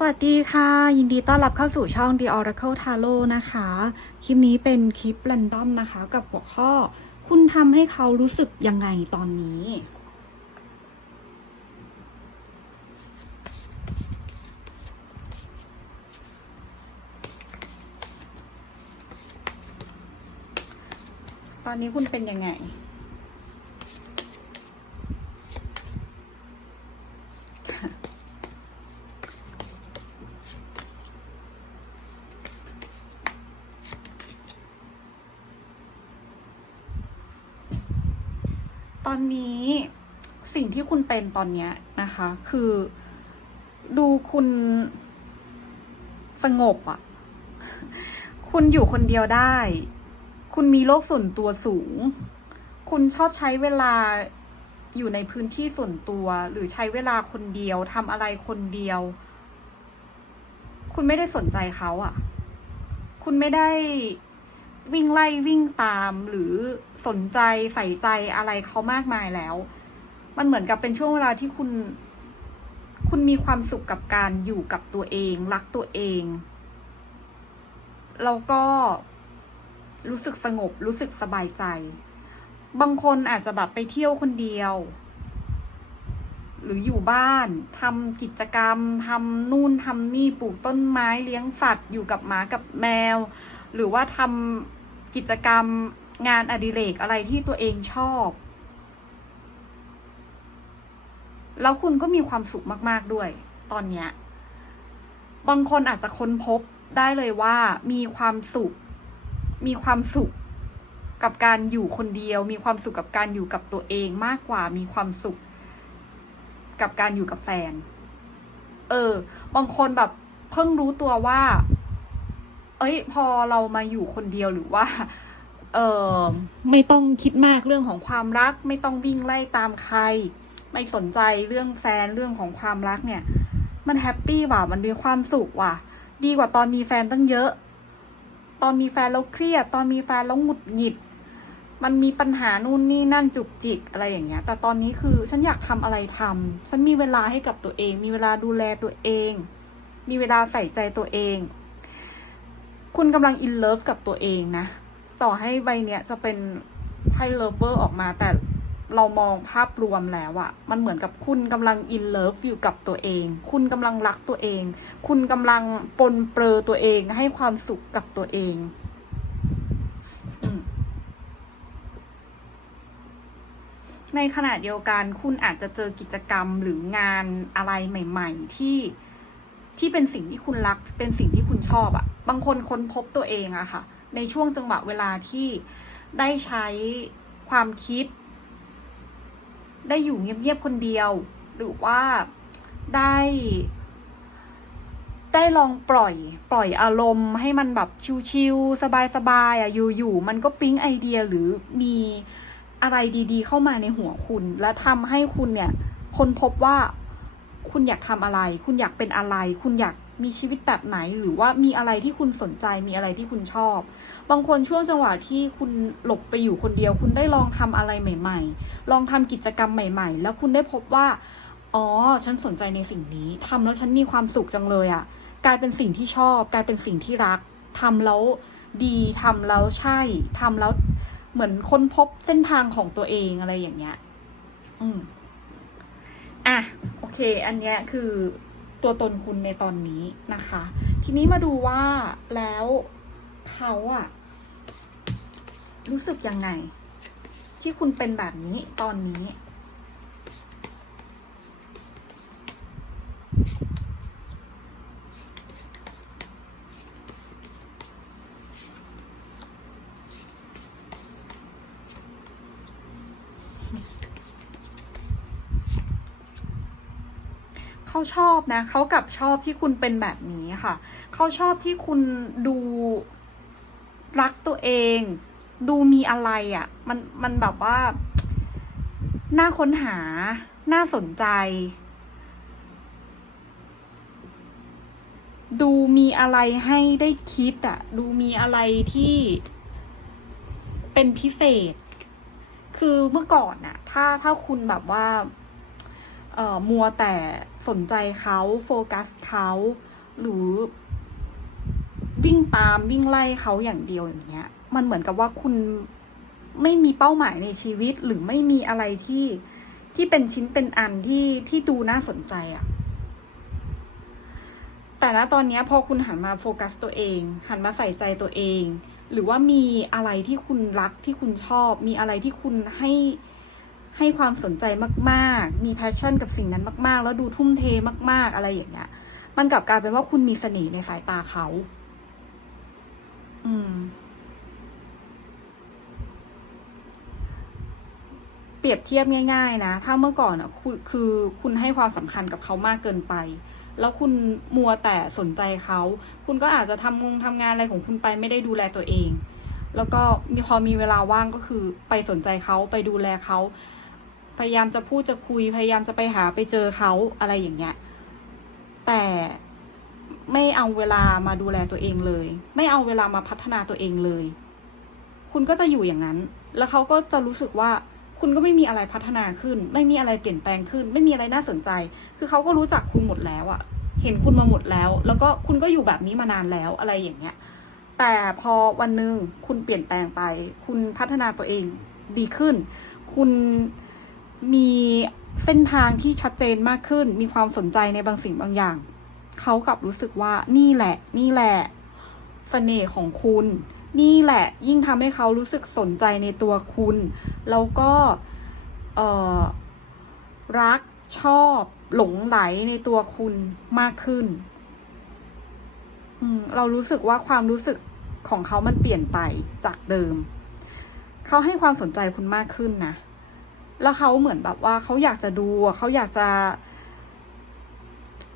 สวัสดีค่ะ ยินดีต้อนรับเข้าสู่ช่อง The Oracle Tarot นะคะ คลิปนี้เป็นคลิปแรนดอมนะคะ กับหัวข้อ คุณทำให้เขารู้สึกยังไงตอนนี้ ตอนนี้คุณเป็นยังไง ตอนนี้สิ่งที่คุณเป็นตอนเนี้ยนะคะ คือดูคุณสงบอะ่ะ คุณอยู่คนเดียวได้ คุณมีโลกส่วนตัวสูง คุณชอบใช้เวลาอยู่ในพื้นที่ส่วนตัว หรือใช้เวลาคนเดียวทำอะไรคนเดียว คุณไม่ได้สนใจเขาอะ่ะ คุณไม่ได้ วิ่งไล่วิ่งตามหรือสนใจใส่ใจอะไรเขามากมายแล้ว มันเหมือนกับเป็นช่วงเวลาที่คุณ คุณมีความสุขกับการอยู่กับตัวเอง รักตัวเอง แล้วก็รู้สึกสงบ รู้สึกสบายใจ บางคนอาจจะแบบไปเที่ยวคนเดียว หรืออยู่บ้านทำกิจกรรมทำนู่นทำนี่ปลูกต้นไม้เลี้ยงสัตว์ อยู่กับหมากับแมว หรือว่าทำ กิจกรรมงานอดิเรกอะไรที่ตัวเองชอบ แล้วคุณก็มีความสุขมาก ๆด้วย ตอนเนี้ย บางคนอาจจะค้นพบได้เลยว่ามีความสุข มีความสุขกับการอยู่คนเดียว มีความสุขกับการอยู่กับตัวเองมากกว่ามีความสุข กับการอยู่กับแฟน เออ บางคนแบบเพิ่งรู้ตัวว่า เอ้ย พอเรามาอยู่คนเดียวหรือว่า เออไม่ต้องคิดมากเรื่องของความรัก ไม่ต้องวิ่งไล่ตามใคร ไม่สนใจเรื่องแฟนเรื่องของความรักเนี่ย มันแฮปปี้ว่ะมันมีความสุขว่ะ ดีกว่าตอนมีแฟนตั้งเยอะ ตอนมีแฟนแล้วเครียด ตอนมีแฟนแล้วหงุดหงิด มันมีปัญหานู่นนี่นั่นจุกจิกอะไรอย่างเงี้ย แต่ตอนนี้คือฉันอยากทำอะไรทำฉันมีเวลาให้กับตัวเอง มีเวลาดูแลตัวเอง มีเวลาใส่ใจตัวเอง คุณกำลังอินเลิฟกับตัวเองนะ ต่อให้ใบเนี้ยจะเป็นไพ่เลิฟเวอร์ออกมา แต่เรามองภาพรวมแล้วอะมันเหมือนกับคุณกำลังอินเลิฟอยู่กับตัวเอง คุณกำลังรักตัวเอง คุณกำลังปนเปื้อตัวเองให้ความสุขกับตัวเองในขณะเดียวกันคุณอาจจะเจอกิจกรรมหรืองานอะไรใหม่ ๆ ที่ที่เป็นสิ่งที่คุณรัก เป็นสิ่งที่คุณชอบอะ บางคนค้นพบตัวเองอะค่ะ ในช่วงจังหวะเวลาที่ได้ใช้ความคิด ได้อยู่เงียบๆคนเดียว หรือว่าได้ ได้ลองปล่อย ปล่อยอารมณ์ ให้มันแบบชิวๆสบายๆอะอยู่ๆมันก็ปิ๊งไอเดียหรือมีอะไรดีๆ เข้ามาในหัวคุณ และทำให้คุณเนี่ยค้นพบว่าคุณอยากทำอะไร คุณอยากเป็นอะไร คุณอยาก มีชีวิตแบบไหนหรือว่ามีอะไรที่คุณสนใจมีอะไรที่คุณชอบ บางคนช่วงจังหวะที่คุณหลบไปอยู่คนเดียว คุณได้ลองทำอะไรใหม่ ๆ ลองทำกิจกรรมใหม่ ๆ แล้วคุณได้พบว่า อ๋อ ฉันสนใจในสิ่งนี้ทำแล้วฉันมีความสุขจังเลยอะ่ะ กลายเป็นสิ่งที่ชอบ กลายเป็นสิ่งที่รักทำแล้วดีทำแล้วใช่ทำแล้วเหมือนค้นพบเส้นทางของตัวเองอะไรอย่างเงี้ย อืมอะ โอเค อันเนี้ยคือ ตัวตนคุณในตอนนี้นะคะ ทีนี้มาดูว่าแล้วเขาอะรู้สึกยังไง ที่คุณเป็นแบบนี้ตอนนี้ เขาชอบนะเขากลับชอบที่คุณเป็นแบบนี้ค่ะ เขาชอบที่คุณดูรักตัวเอง ดูมีอะไรอะ่ะ มันมันแบบว่าน่าค้นหา น่าสนใจ ดูมีอะไรให้ได้คิดอะ่ะ ดูมีอะไรที่เป็นพิเศษ คือเมื่อก่อนน่ะ ถ้าถ้าคุณแบบว่า มัวแต่สนใจเขาโฟกัสเขาหรือวิ่งตามวิ่งไล่เขาอย่างเดียวอย่างเงี้ย มันเหมือนกับว่าคุณไม่มีเป้าหมายในชีวิตหรือไม่มีอะไรที่ที่เป็นชิ้นเป็นอันที่ที่ดูน่าสนใจอะแต่ณตอนนี้พอคุณหันมาโฟกัสตัวเอง หันมาใส่ใจตัวเอง หรือว่ามีอะไรที่คุณรักที่คุณชอบ มีอะไรที่คุณให้ ให้ความสนใจมากๆ มีแพชชั่นกับสิ่งนั้นมาก ๆ แล้วดูทุ่มเทมาก ๆ อะไรอย่างเงี้ย มันกลับกลายเป็นว่าคุณมีเสน่ห์ในสายตาเขา อืม เปรียบเทียบง่าย ๆ นะ ถ้าเมื่อก่อนอะคุณคือคุณให้ความสำคัญกับเขามากเกินไป แล้วคุณมัวแต่สนใจเขา คุณก็อาจจะทำงงทำงานอะไรของคุณไปไม่ได้ดูแลตัวเองแล้วก็มีพอมีเวลาว่างก็คือไปสนใจเขาไปดูแลเขา พยายามจะพูดจะคุยพยายามจะไปหาไปเจอเขาอะไรอย่างเงี้ย แต่ไม่เอาเวลามาดูแลตัวเองเลย ไม่เอาเวลามาพัฒนาตัวเองเลย คุณก็จะอยู่อย่างนั้น แล้วเขาก็จะรู้สึกว่าคุณก็ไม่มีอะไรพัฒนาขึ้น ไม่มีอะไรเปลี่ยนแปลงขึ้น ไม่มีอะไรน่าสนใจ คือเขาก็รู้จักคุณหมดแล้วอะเห็นคุณมาหมดแล้ว แล้วก็คุณก็อยู่แบบนี้มานานแล้วอะไรอย่างเงี้ย แต่พอวันหนึ่งคุณเปลี่ยนแปลงไป คุณพัฒนาตัวเองดีขึ้น คุณ มีเส้นทางที่ชัดเจนมากขึ้น มีความสนใจในบางสิ่งบางอย่าง เขากลับรู้สึกว่านี่แหละ นี่แหละเสน่ห์ของคุณ นี่แหละ ยิ่งทำให้เขารู้สึกสนใจในตัวคุณ แล้วก็รักชอบหลงไหลในตัวคุณมากขึ้น เรารู้สึกว่าความรู้สึกของเขามันเปลี่ยนไปจากเดิม เขาให้ความสนใจคุณมากขึ้นนะ แล้วเขาเหมือนแบบว่าเขาอยากจะดูเขาอยากจะ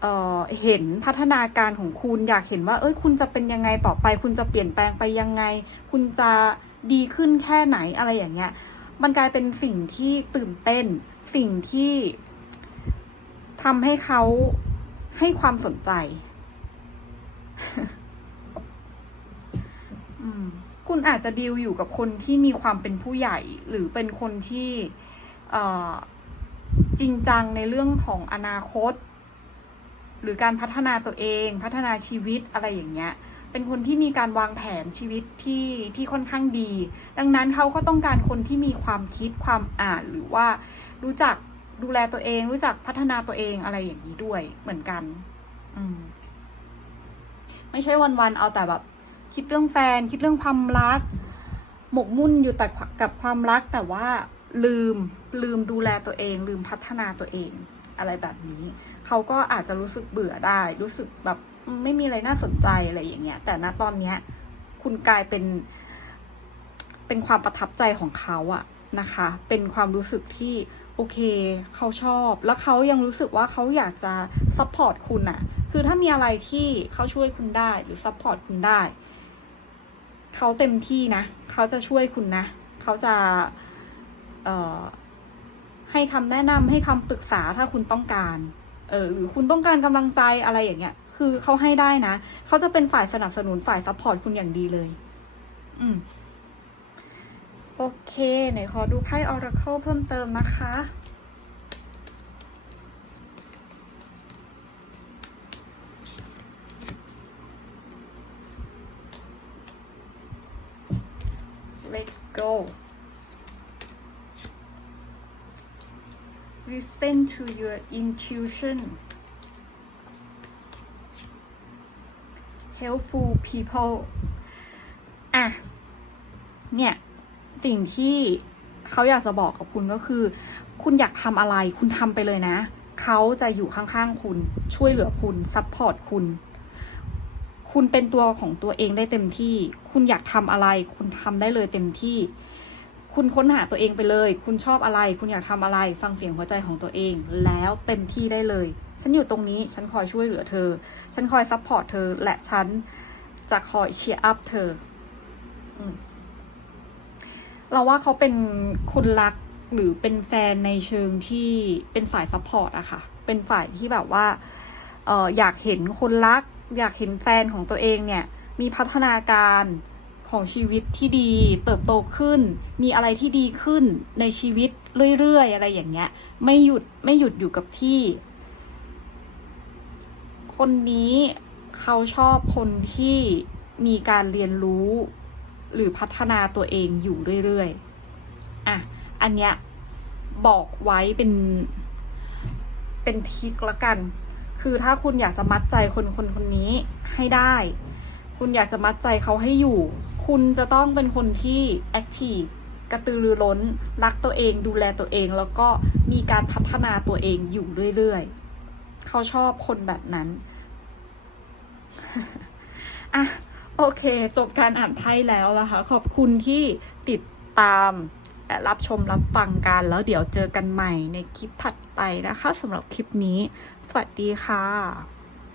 เเห็นพัฒนาการของคุณอยากเห็นว่า เอ้ยคุณจะเป็นยังไงต่อไป คุณจะเปลี่ยนแปลงไปยังไง คุณจะดีขึ้นแค่ไหนอะไรอย่างเงี้ย มันกลายเป็นสิ่งที่ตื่นเต้น สิ่งที่ทำให้เขาให้ความสนใจคุณอาจจะดีลอยู่กับคนที่มีความเป็นผู้ใหญ่ หรือเป็นคนที่ จริงจังในเรื่องของอนาคต หรือการพัฒนาตัวเอง พัฒนาชีวิตอะไรอย่างเงี้ยเป็นคนที่มีการวางแผนชีวิตที่ที่ค่อนข้างดี ดังนั้นเขาก็ต้องการคนที่มีความคิดความอ่านหรือว่ารู้จักดูแลตัวเอง รู้จักพัฒนาตัวเองอะไรอย่างนี้ด้วยเหมือนกัน อืม ไม่ใช่วันๆเอาแต่แบบ คิดเรื่องแฟน คิดเรื่องความรัก หมกมุ่นอยู่แต่กับความรักแต่ว่า ลืมลืมดูแลตัวเอง ลืมพัฒนาตัวเองอะไรแบบนี้ เขาก็อาจจะรู้สึกเบื่อได้ รู้สึกแบบไม่มีอะไรน่าสนใจอะไรอย่างเงี้ย แต่ณตอนเนี้ย คุณกลายเป็น เป็นความประทับใจของเขาอะนะคะ เป็นความรู้สึกที่โอเค เขาชอบ แล้วเขายังรู้สึกว่าเขาอยากจะซัพพอร์ตคุณอะคือถ้ามีอะไรที่เขาช่วยคุณได้หรือซัพพอร์ตคุณได้ เขาเต็มที่นะ เขาจะช่วยคุณนะ เขาจะ ให้คำแนะนำให้คำปรึกษาถ้าคุณต้องการ เออหรือคุณต้องการกำลังใจอะไรอย่างเงี้ย คือเขาให้ได้นะ เขาจะเป็นฝ่ายสนับสนุนฝ่ายซัพพอร์ตคุณอย่างดีเลย อืม โอเค ไหนขอดูไพ่ Oracle เพิ่มเติมนะคะ Let's go listen to your intuition helpful people อะ เนี่ย สิ่งที่เขาอยากจะบอกกับคุณก็คือ คุณอยากทำอะไร คุณทำไปเลยนะ เขาจะอยู่ข้างๆ คุณ ช่วยเหลือคุณ ซัพพอร์ตคุณ คุณเป็นตัวของตัวเองได้เต็มที่ คุณอยากทำอะไร คุณทำได้เลยเต็มที่ คุณค้นหาตัวเองไปเลย คุณชอบอะไร คุณอยากทำอะไร ฟังเสียงหัวใจของตัวเอง แล้วเต็มที่ได้เลย ฉันอยู่ตรงนี้ ฉันคอยช่วยเหลือเธอ ฉันคอยซัพพอร์ตเธอ และฉันจะคอยเชียร์อัพเธออเราว่าเขาเป็นคนรักหรือเป็นแฟนในเชิงที่เป็นสายซัพพอร์ตอะค่ะ เป็นฝ่ายที่แบบว่าเอออยากเห็นคนรัก อยากเห็นแฟนของตัวเองเนี่ย มีพัฒนาการ ของชีวิตที่ดี เติบโตขึ้น มีอะไรที่ดีขึ้นในชีวิตเรื่อยๆ อะไรอย่างเงี้ย ไม่หยุดไม่หยุดอยู่กับที่ คนนี้เขาชอบคนที่มีการเรียนรู้หรือพัฒนาตัวเองอยู่เรื่อยๆ อะ อันเนี้ยบอกไว้เป็น เป็นทิกละกัน คือถ้าคุณอยากจะมัดใจคนคนคนนี้ให้ได้ คุณอยากจะมัดใจเขาให้อยู่ คุณจะต้องเป็นคนที่แอคทีฟกระตือรือร้น รักตัวเอง ดูแลตัวเอง แล้วก็มีการพัฒนาตัวเองอยู่เรื่อยๆ เขาชอบคนแบบนั้น อะ โอเค จบการอ่านไพ่แล้วนะคะ ขอบคุณที่ติดตามและรับชมรับฟังกัน แล้วเดี๋ยวเจอกันใหม่ในคลิปถัดไปนะคะสำหรับคลิปนี้ สวัสดีค่ะ